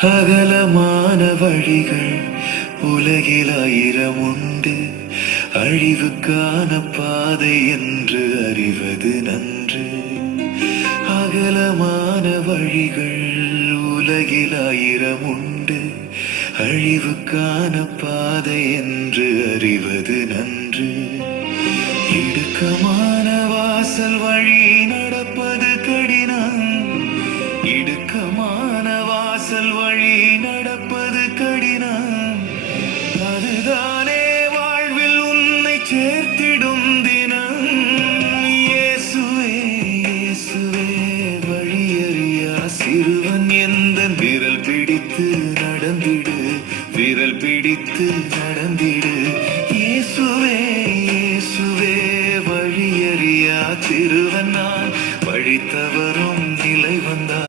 அகலமான வழிகள் உலகில் ஆயிரம் உண்டு அழிவுக்கான பாதை என்று அறிவது நன்று. அகலமான வழிகள் உலகில் ஆயிரம் உண்டு அழிவுக்கான பாதை என்று அறிவது நன்று. இடுக்கமான வாசல் வழி நடப்பது கடினம். அதுதானே வாழ்வில் உன்னை சேர்த்திடும் தினம். இயேசுவே இயேசுவே வழியறியா சிறுவன் எந்த விரல் பிடித்து நடந்திடு. விரல் பிடித்து நடந்திடு. இயேசுவே இயேசுவே வழியறியா திருவன் நான். வழி நிலை வந்தார்.